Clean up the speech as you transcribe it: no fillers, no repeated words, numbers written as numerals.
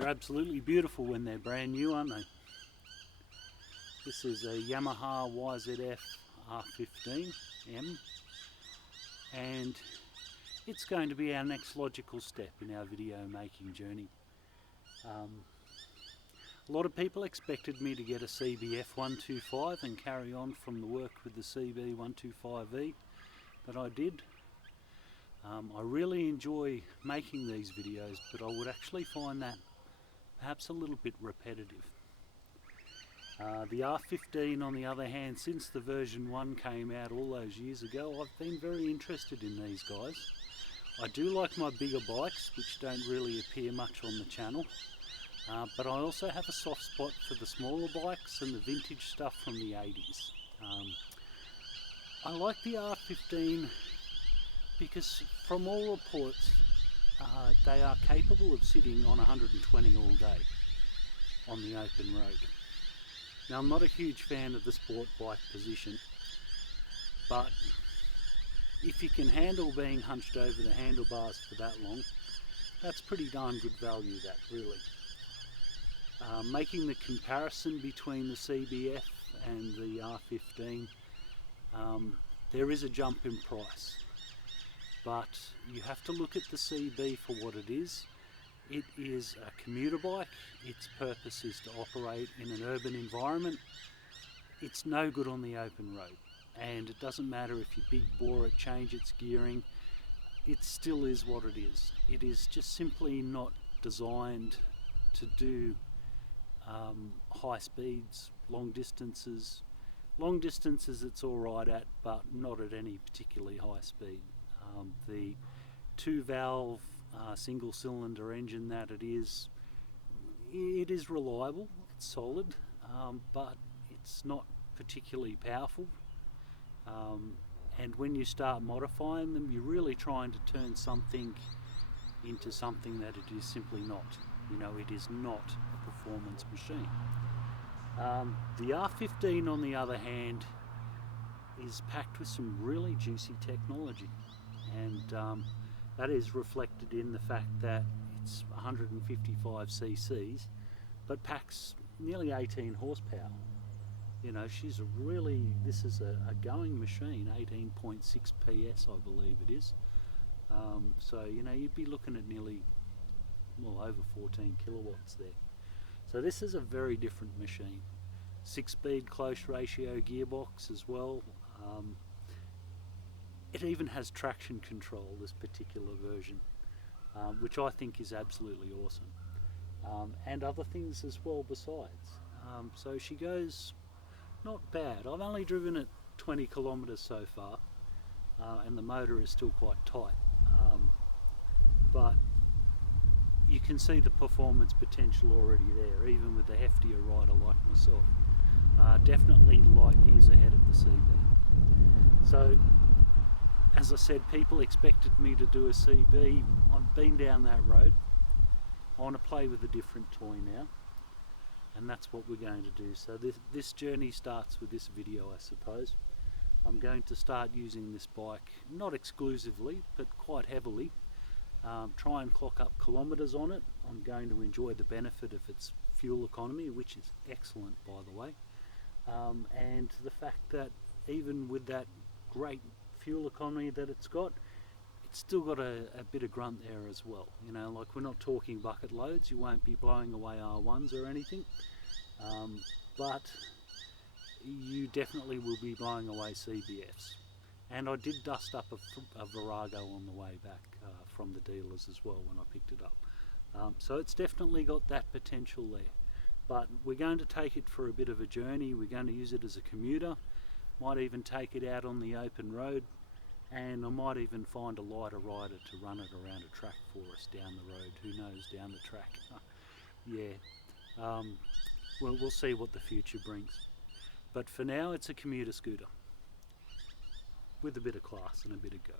They're absolutely beautiful when they're brand new, aren't they? This is a Yamaha YZF-R15M, and it's going to be our next logical step in our video making journey. A lot of people expected me to get a CB-F125 and carry on from the work with the CB125E that I did. I really enjoy making these videos, but I would actually find that perhaps a little bit repetitive. The R15, on the other hand, since the version 1 came out all those years ago, I've been very interested in these guys. I do like my bigger bikes, which don't really appear much on the channel, but I also have a soft spot for the smaller bikes and the vintage stuff from the 80s. I like the R15 because from all reports they are capable of sitting on 120 all day on the open road. Now, I'm not a huge fan of the sport bike position, but if you can handle being hunched over the handlebars for that long, that's pretty darn good value, that really. Making the comparison between the CBF and the R15, there is a jump in price, but you have to look at the CB for what it is. It is a commuter bike. Its purpose is to operate in an urban environment. It's no good on the open road, and it doesn't matter if you big bore it, change its gearing, it still is what it is. It is just simply not designed to do high speeds, long distances. Long distances it's alright at, but not at any particularly high speed. The 2-valve single cylinder engine that it is reliable, it's solid, but it's not particularly powerful, and when you start modifying them, you're really trying to turn something into something that it is simply not. You know, it is not a performance machine. The R15, on the other hand, is packed with some really juicy technology, and that is reflected in the fact that it's 155 cc's, but packs nearly 18 horsepower. You know, this is a going machine, 18.6 PS I believe it is. So, you know, you'd be looking at nearly, well, over 14 kilowatts there. So this is a very different machine. 6-speed close ratio gearbox as well. It even has traction control, this particular version, which I think is absolutely awesome, and other things as well besides. So she goes not bad. I've only driven it 20 kilometres so far, and the motor is still quite tight, but you can see the performance potential already there, even with the heftier rider like myself. Definitely light years ahead of the CB. So, as I said, people expected me to do a CB. I've been down that road. I want to play with a different toy now, and that's what we're going to do. So this journey starts with this video, I suppose. I'm going to start using this bike, not exclusively, but quite heavily. Try and clock up kilometres on it. I'm going to enjoy the benefit of its fuel economy, which is excellent, by the way, and the fact that even with that great fuel economy that it's still got a bit of grunt there as well. You know, like, we're not talking bucket loads, you won't be blowing away R1s or anything, but you definitely will be blowing away CBFs. And I did dust up a Virago on the way back from the dealers as well when I picked it up. So it's definitely got that potential there. But we're going to take it for a bit of a journey. We're going to use it as a commuter. Might even take it out on the open road, and I might even find a lighter rider to run it around a track for us down the road. Who knows, down the track. Yeah, we'll see what the future brings. But for now, it's a commuter scooter with a bit of class and a bit of go.